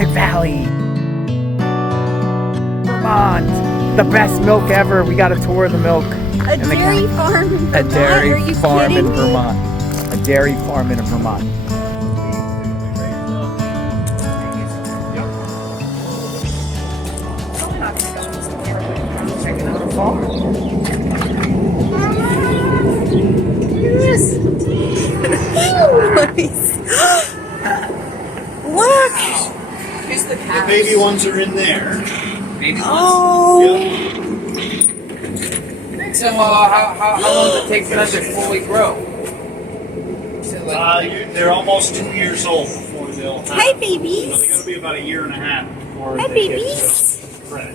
Willamette Valley, Vermont. The best milk ever. We got a tour of the milk. A dairy farm in Vermont? A dairy Are you farm kidding in me? Vermont. A dairy farm in Vermont. Checking out a farm. Yes. Look! Here's the The cows. baby ones are in there. Baby ones. Oh, So how long does it take for them to fully grow? So, They're almost 2 years old before they'll have. hi They babies! gotta be about a year and a half before Hi, they babies. get bred.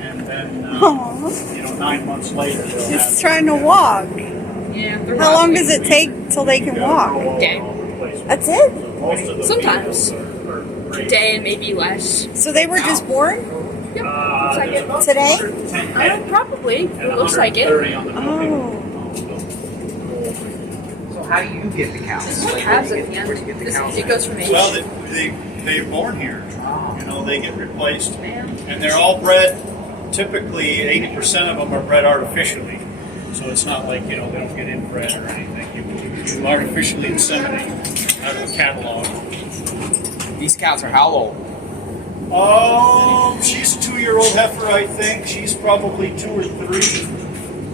And then, Aw, 9 months later, they'll just have. trying to walk. yeah. they're How long probably- does it take till they can walk? Day. That's it? Most of the Sometimes. females are great. Day and maybe less. So they were just born Looks like it. today? Probably. And It looks like it. 130 on the Oh. So how do you get the cows? This one has at the end. Where do you get the cows? It goes from age. Well, they're born here. They get replaced. Man. And they're all bred, typically 80% of them are bred artificially. So it's not like, they don't get inbred or anything. You artificially inseminate out of the catalog. These cows are how old? Oh, she's a 2-year-old heifer, I think. She's probably 2 or 3.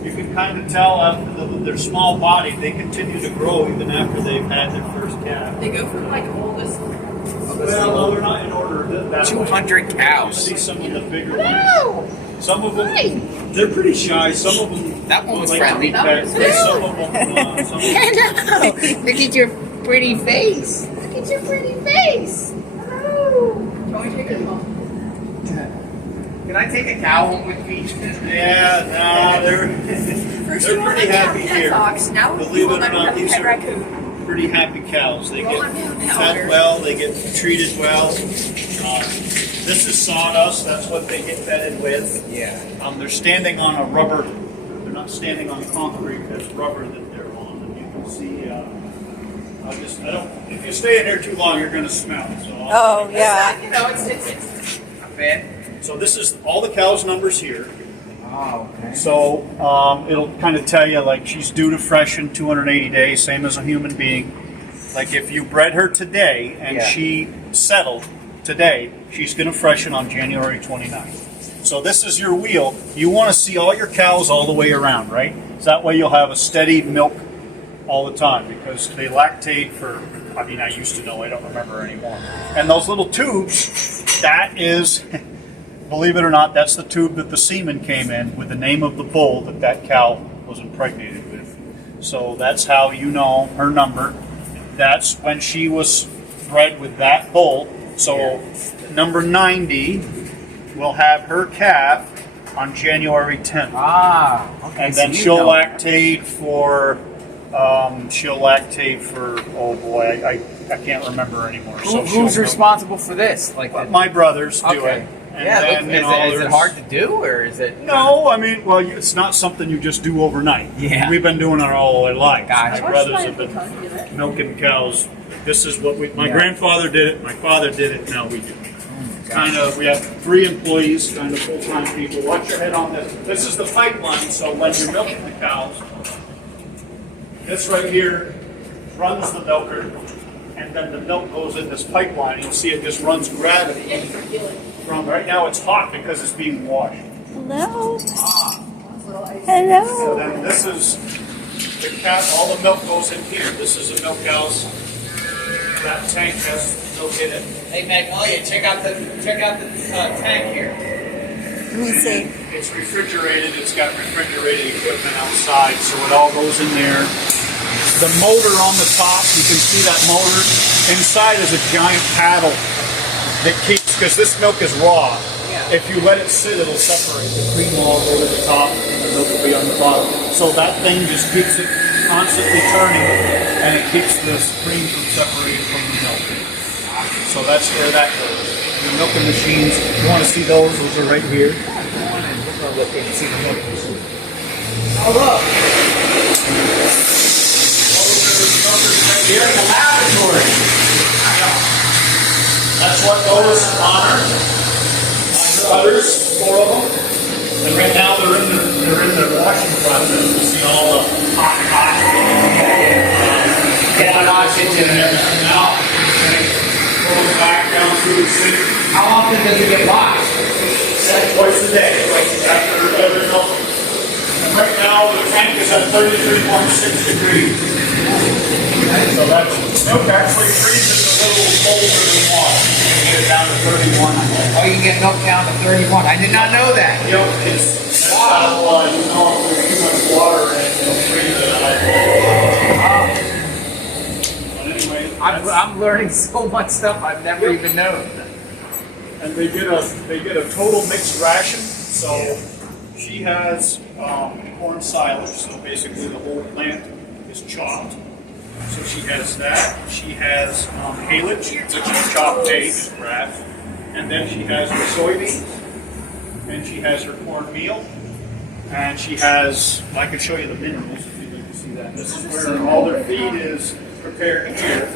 You can kind of tell after their small body, they continue to grow even after they've had their first calf. They go from like oldest. Well, no, they're not in order. That 200 way. cows. You see some of the bigger ones. Some of them, they're pretty shy. Some of them, That one was like friendly. to be pet. Some of them, Look at your pretty face. Look at your pretty face. Oh. Can we take it home? Can I take a cow home with me? yeah, no, they're pretty happy here. Fox. Now we Believe will it or let not, them these pet are raccoon. pretty happy cows. They Well, get I'm doing fed powder. well, they get treated well. This is sawdust, that's what they get fed with. Yeah. They're standing on a rubber, they're not standing on concrete, there's rubber that they're on. And you can see, if you stay in here too long, you're going to smell. So Oh, yeah. You know, it's Not bad. So this is all the cows' numbers here. Oh, okay. So it'll kind of tell you, like, she's due to freshen 280 days, same as a human being. Like, if you bred her today and Yeah. she settled today, she's going to freshen on January 29th. So this is your wheel. You want to see all your cows all the way around, right? So that way you'll have a steady milk all the time, because they lactate for, I used to know, I don't remember anymore. And those little tubes, that is... Believe it or not, that's the tube that the semen came in with the name of the bull that cow was impregnated with. So that's how you know her number. That's when she was bred with that bull. So number 90 will have her calf on January 10th. Ah, okay. And then she'll lactate for, oh boy, I can't remember anymore. So Who's she'll- responsible for this? Like, My brothers do okay. it. And Yeah, then, is it there's- hard to do, or is it? No, it's not something you just do overnight. Yeah. We've been doing it all our life. Gotcha. My brothers have been milking cows. This is what my grandfather did it, my father did it, now we do it. We have 3 employees, kind of full-time people. Watch your head on this. This is the pipeline, so when you're milking the cows, this right here runs the milker, and then the milk goes in this pipeline. You'll see it just runs gravity from, right now it's hot because it's being washed. Hello. So Hello. then this is the cat, all the milk goes in here. This is a milk house. That tank has milk in it. Hey Magnolia, check out the tank here. Let me see. It's refrigerated. It's got refrigerated equipment outside, so it all goes in there. The motor on the top, you can see that motor. Inside is a giant paddle that keeps, because this milk is raw. Yeah. If you let it sit, it'll separate. The cream will all go to the top, and the milk will be on the bottom. So that thing just keeps it constantly turning, and it keeps the cream from separating from the milk. So that's where that goes. And the milking machines, you want to see those? Those are right here. We're gonna look and see the milk machine. Oh, look. Here in the laboratory. That's what goes on her. Others, 4 of them. And right now they're in the washing process. You see all the hot. Get an oxygen in there. Now, goes back down through the sink. How often does it get washed? Twice a day. After every couple. And right now the tank is at 33.6 degrees. So that's milk actually freezes a little colder than water. You can get it down to 31. Oh, you can get milk down to 31. I did not know that. Yep, that's how you know if there's too much water in it, it'll freeze it out. But anyway, I'm learning so much stuff I've never even known. and they get a total mixed ration. So she has corn silage. So basically the whole plant is chopped. So she has that. She has haylage, which is chopped hay, just grass. And then she has her soybeans. And she has her cornmeal. And she has, I can show you the minerals if you'd like to see that. This is where all their feed is prepared here.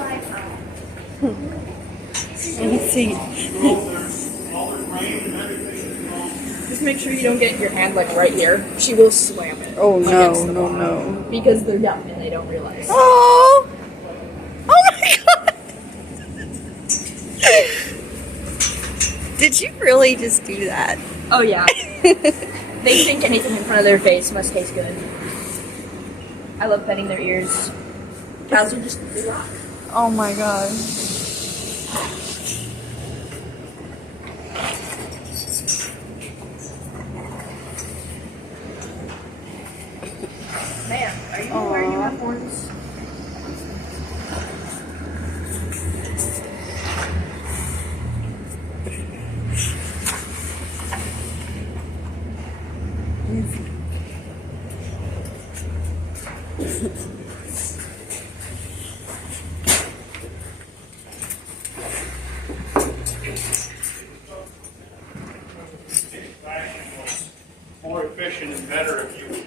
Let me see. All their grain and everything is grown. Just make sure you don't get your hand like right here. She will slam it. Oh against no, the no, bottom. no. Because they're dumb and they don't realize. Oh! Oh my god! Did you really just do that? Oh yeah. They think anything in front of their face must taste good. I love petting their ears. Cows are just they rock. Oh my god. Man, are you wearing you have horns? Was more efficient and better if you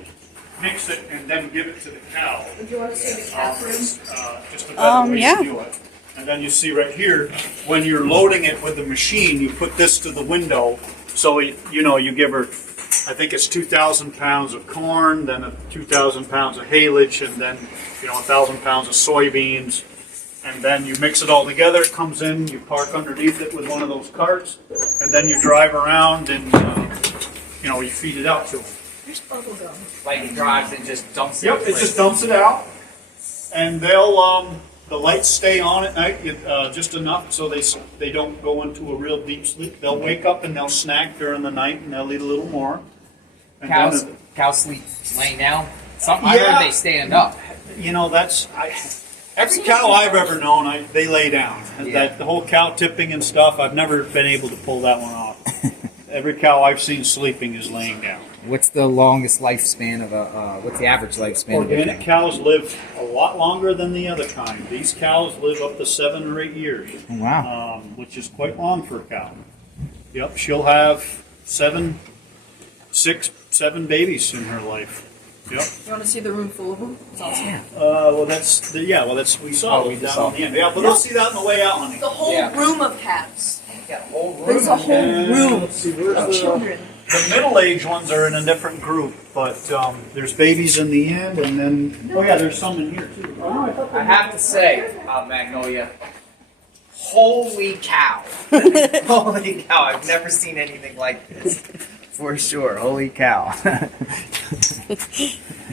mix it and then give it to the cow. Would you want to see the calf room? Just a better way yeah. to do it. And then you see right here, when you're loading it with the machine, you put this to the window. So, you give her, I think it's 2,000 pounds of corn, then 2,000 pounds of haylage, and then, 1,000 pounds of soybeans. And then you mix it all together, it comes in, you park underneath it with one of those carts, and then you drive around and, you feed it out to them. There's bubble gum. Like it drives and just dumps it. Yep, it just dumps it out, and they'll the lights stay on at night just enough so they don't go into a real deep sleep. They'll wake up and they'll snack during the night and they'll eat a little more. And Cows sleep laying down. I heard they stand up. Every cow I've ever known, they lay down. Yeah. The whole cow tipping and stuff, I've never been able to pull that one off. Every cow I've seen sleeping is laying down. What's the longest lifespan of what's the average lifespan of a Organic cow? cows live a lot longer than the other kind. These cows live up to 7 or 8 years. Oh, wow. Which is quite long for a cow. Yep, she'll have 7 babies in her life. Yep. You want to see the room full of them? It's awesome. We saw we it just down saw on the end. Yeah, but they'll see that on the way out, honey. The whole Yeah. room of calves. Got a whole room. There's a whole room Let's see, where's of the children. middle-aged ones are in a different group, but there's babies in the end, and then there's some in here too. Oh, no, I thought I have to say, Magnolia, holy cow. Holy cow, I've never seen anything like this. For sure, holy cow.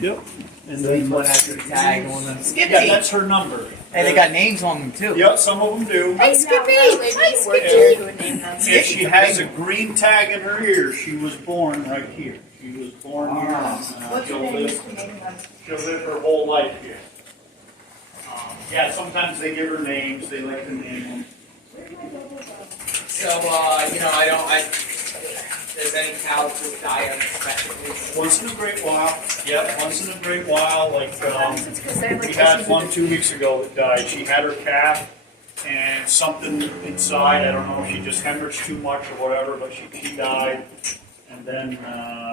Yep. And So you then put out your tag on them. Skippy! yeah, that's her number. And they got names on them too. Yep, some of them do. Hey, Skippy! Hi, Skippy! If she has a green tag in her ear, she was born right here. She was born here. What's She'll your name? live her whole life here. Sometimes they give her names. They like to name them. So, there's any cows that die unexpectedly. Once in a great while. Yep, once in a great while. Like It's because they have we like had one 2 weeks ago that died. She had her calf and something inside. I don't know if she just hemorrhaged too much or whatever, but she died. And then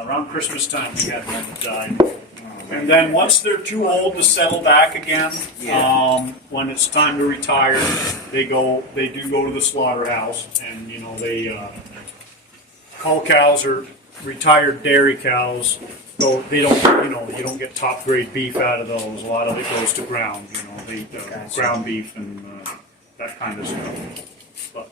around Christmas time we had one that died. And then once they're too old to settle back again, when it's time to retire, they do go to the slaughterhouse, and you know cull cows are retired dairy cows. Though they don't, you don't get top grade beef out of those. A lot of it goes to ground, they eat ground beef and that kind of stuff. But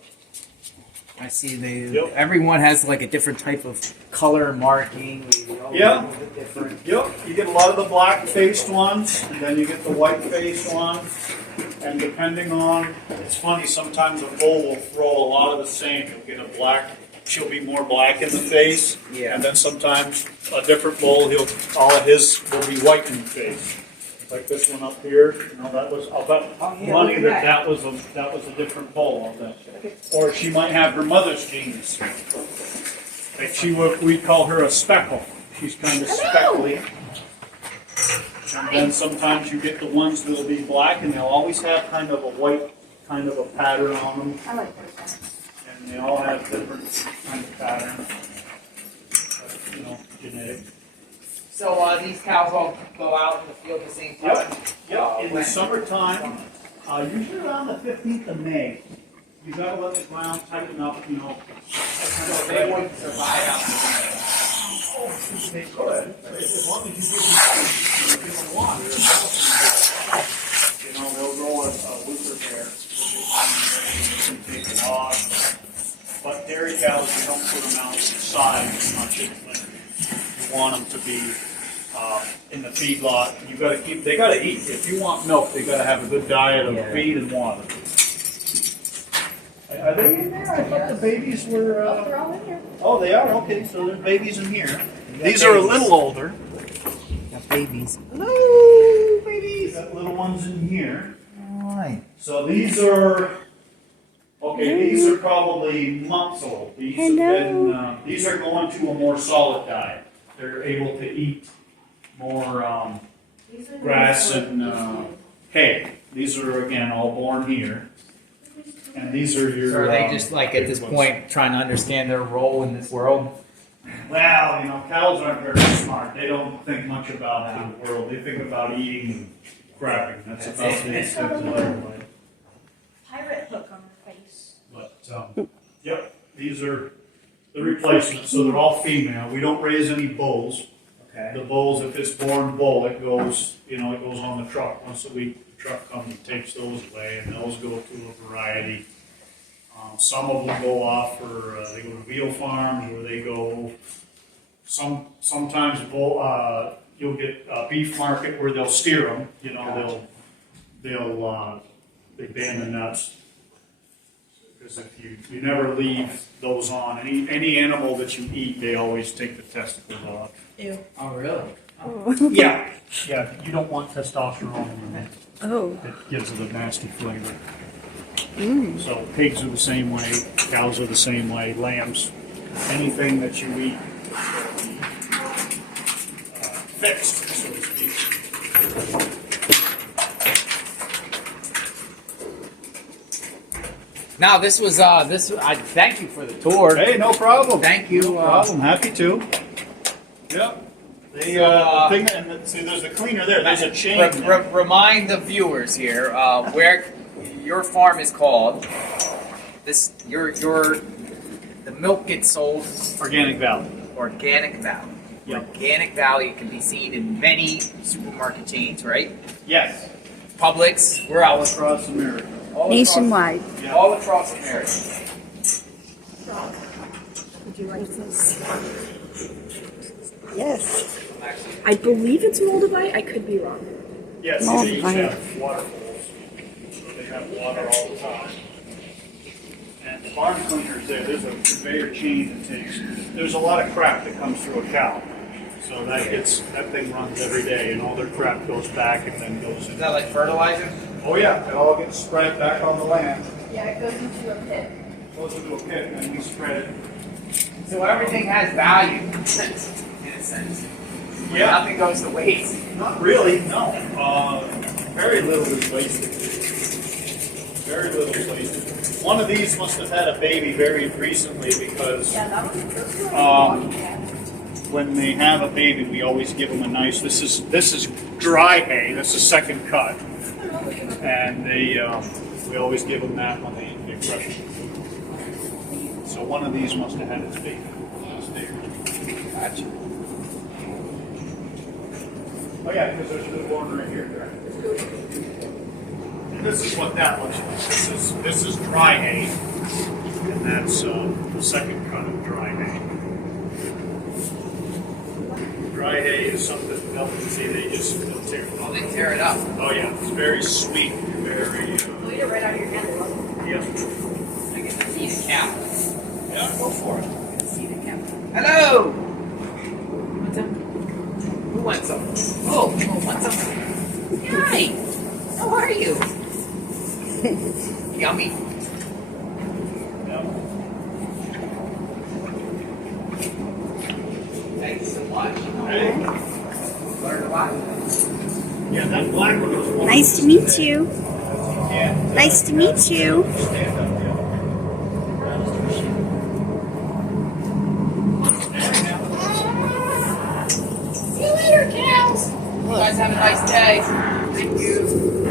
I see everyone has like a different type of color marking. Yeah. Different. Yep, you get a lot of the black-faced ones, and then you get the white-faced ones. And depending on, it's funny, sometimes a bull will throw a lot of the same. You'll get a black, she'll be more black in the face. Yeah. And then sometimes a different bull, all of his will be white in the face. Like this one up here, I'll bet money that was a different bull. I'll bet. Or she might have her mother's genes. Like we'd call her a speckle. She's kind of speckly. And then sometimes you get the ones that'll be black, and they'll always have kind of a white, kind of a pattern on them. I like those. And they all have different kind of patterns. Genetic. So these cows all go out in the field at the same time? Yep. In the summertime, usually around the 15th of May, you gotta let the ground tighten up, So they wouldn't survive out in the winter. They could, as long as you give them water. They'll grow a winter bear. They can take a lot. But dairy cows, you don't put them outside as much in the winter. You want them to be in the feedlot. They gotta eat. If you want milk, they gotta have a good diet of feed and water. Are they in there? I thought the babies were. They're all in here. Oh, they are? Okay, so there's babies in here. These are a little older. Got babies. Hello, babies. Got little ones in here. Hi. So these are. Okay, these are probably months old. These have been. These are going to a more solid diet. They're able to eat more grass and hay. These are again all born here. And these are your. So are they just like at this point trying to understand their role in this world? Well, cows aren't very smart. They don't think much about the world. They think about eating and crapping. That's about the extent of their life. Pirate hook on her face. But yep, these are the replacements. So they're all female. We don't raise any bulls. Okay. The bulls, if it's born bull, it goes on the truck once a week. Truck comes and takes those away, and those go to a variety. Some of them go off for they go to veal farms, where they go. Sometimes you'll get a beef market where they'll steer them. They ban the nuts because if you never leave those on, any animal that you eat, they always take the testicles off. Ew. Oh, really? Yeah, you don't want testosterone in it. Oh. It gives it a nasty flavor. So pigs are the same way, cows are the same way, lambs, anything that you eat fixed, so to speak. Now this was I thank you for the tour. Hey, no problem. Thank you. No problem. Happy to. Yep. The thing, and see, there's the cleaner there. There's a chain. there. Remind the viewers here where your farm is called. The milk gets sold. Organic Valley. Organic Valley. Yep. Organic Valley can be seen in many supermarket chains, right? Yes. Publix. We're All out across America. Nationwide. all across America. Would you like this? Yes. I believe it's Moldavite. I could be wrong. Yes, Oh, they each fine. have water bowls. So they have water all the time. And the barn cleaners there's a conveyor chain that takes, there's a lot of crap that comes through a cow. So that thing runs every day, and all their crap goes back and then goes Is in. that like fertilizer? Oh yeah, it all gets spread back on the land. Yeah, it goes into a pit. Goes into a pit, and then we spread it. So everything has value in a sense. Yeah. Nothing goes to waste. Not really, no. Very little is wasted. Very little is wasted. One of these must have had a baby very recently because Yeah, that was when they have a baby, we always give them a nice. This is dry hay. This is second cut, and we always give them that when they crush it. So one of these must have had its baby. Gotcha. Oh yeah, because there's a one right here. And this is what that looks like. This is dry hay, and that's the second cut of dry hay. Dry hay is something they'll see. They'll tear it. Oh, they tear it up. Oh yeah, it's very sweet, very. Eat it right out of your hand. Yeah. I get to see the cow. Yeah. Go for it. See the cow. Hello. What's up? Who wants some? Oh, what's up? Hi. How are you? Yummy. Thanks so much. Hey. Learned a lot. Yeah, that black one was one. Nice to meet you. Yeah. Nice to meet you. Stand up, yeah. See you later, cows. You guys have a nice day. Thank you.